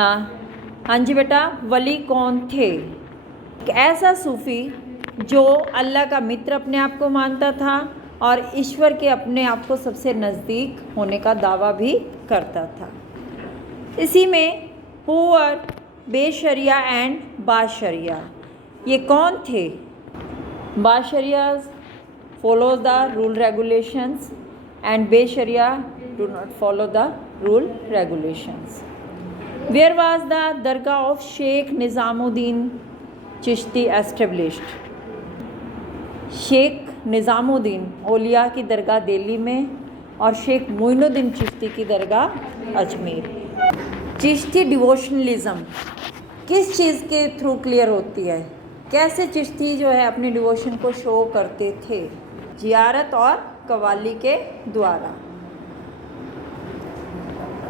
हाँ हाँ जी बेटा, वली कौन थे? एक ऐसा सूफ़ी जो अल्लाह का मित्र अपने आप को मानता था और ईश्वर के अपने आप को सबसे नज़दीक होने का दावा भी करता था। इसी में हुवर, बेशरिया एंड बाशरिया, ये कौन थे? बाशरिया follows the rule regulations and Besharia do not follow the rule regulations. Where was the Dargah of Sheikh Nizamuddin Chishti established? Sheikh Nizamuddin औलिया की दरगाह दिल्ली में और शेख मोइनुद्दीन चिश्ती की दरगाह अजमेर। चिश्ती डिवोशनलिज्म किस चीज़ के थ्रू क्लियर होती है? कैसे चिश्ती जो है अपने डिवोशन को शो करते थे? जियारत और कवाली के द्वारा।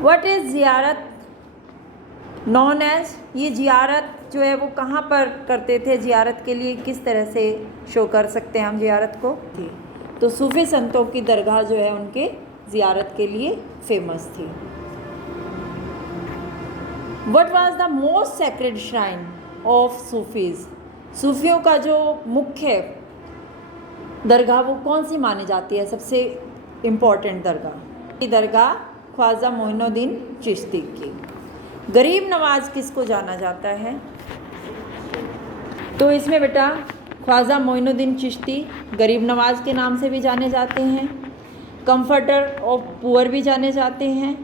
व्हाट इज़ जियारत नॉन एज? ये जियारत जो है वो कहाँ पर करते थे? जियारत के लिए किस तरह से शो कर सकते हैं हम जियारत को? थी तो सूफ़ी संतों की दरगाह जो है उनके जियारत के लिए फेमस थी। What was the most sacred shrine of Sufis? सूफियों का जो मुख्य दरगाह वो कौन सी मानी जाती है? सबसे इम्पॉर्टेंट दरगाह ख्वाजा मोइनुद्दीन चिश्ती की। गरीब नवाज किसको जाना जाता है? तो इसमें बेटा ख्वाजा मोइनुद्दीन चिश्ती गरीब नवाज के नाम से भी जाने जाते हैं, कंफर्टर ऑफ पुअर भी जाने जाते हैं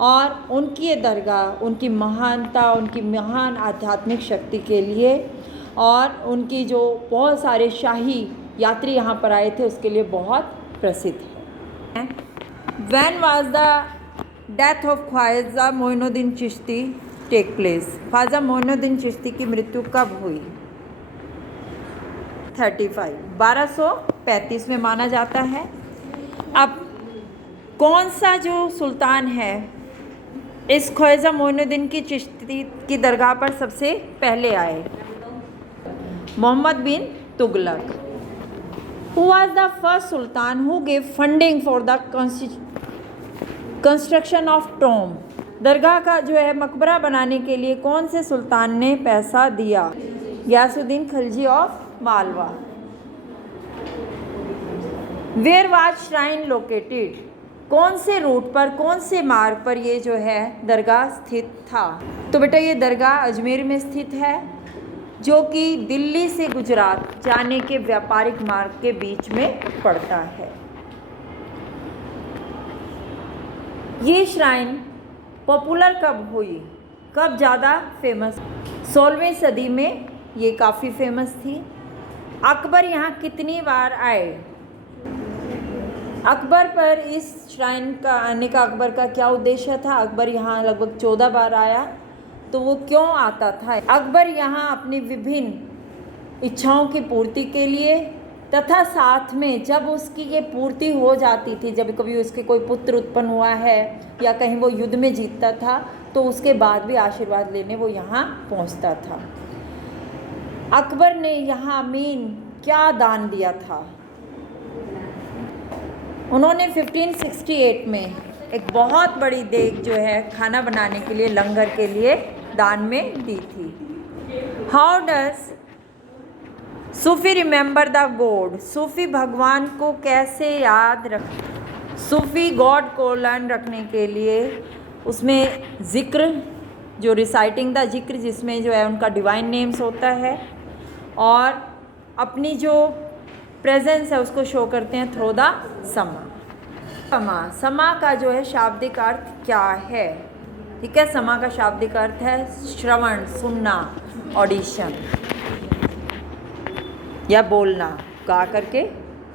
और उनकी ये दरगाह उनकी महानता, उनकी महान आध्यात्मिक शक्ति के लिए और उनकी जो बहुत सारे शाही यात्री यहाँ पर आए थे उसके लिए बहुत प्रसिद्ध है। When was the death of Khwaja Moinuddin Chishti take place? Khwaja Moinuddin Chishti की मृत्यु कब हुई? 1235 में माना जाता है। अब कौन सा जो सुल्तान है इस ख्वाजा मोइनुद्दीन की चिश्ती की दरगाह पर सबसे पहले आए? मोहम्मद बिन Tughlaq. Who was the first sultan who gave funding for the construction of tomb? दरगाह का जो है मकबरा बनाने के लिए कौन से सुल्तान ने पैसा दिया? Ghiyasuddin Khilji of Malwa. Where was shrine located? कौन से रूट पर, कौन से मार्ग पर ये जो है दरगाह स्थित था? तो बेटा ये दरगाह अजमेर में स्थित है जो कि दिल्ली से गुजरात जाने के व्यापारिक मार्ग के बीच में पड़ता है। ये श्राइन पॉपुलर कब हुई? कब ज़्यादा फेमस? 16वीं सदी में ये काफ़ी फेमस थी। अकबर यहाँ कितनी बार आए? अकबर पर इस श्राइन का आने का अकबर का क्या उद्देश्य था? अकबर यहाँ लगभग 14 बार आया। तो वो क्यों आता था? अकबर यहाँ अपनी विभिन्न इच्छाओं की पूर्ति के लिए तथा साथ में जब उसकी ये पूर्ति हो जाती थी, जब कभी उसके कोई पुत्र उत्पन्न हुआ है या कहीं वो युद्ध में जीतता था तो उसके बाद भी आशीर्वाद लेने वो यहाँ पहुँचता था। अकबर ने यहाँ मीन क्या दान दिया था? उन्होंने 1568 में एक बहुत बड़ी देग जो है खाना बनाने के लिए, लंगर के लिए दान में दी थी। How does Sufi remember the God? सूफी भगवान को कैसे याद रख? सूफी गॉड को लर्न रखने के लिए उसमें ज़िक्र, जो रिसाइटिंग द जिक्र, जिसमें जो है उनका डिवाइन नेम्स होता है और अपनी जो प्रेजेंस है उसको शो करते हैं थ्रू द समा। समा का जो है शाब्दिक अर्थ क्या है? ठीक है, समा का शाब्दिक अर्थ है श्रवण, सुनना, ऑडिशन या बोलना, गा करके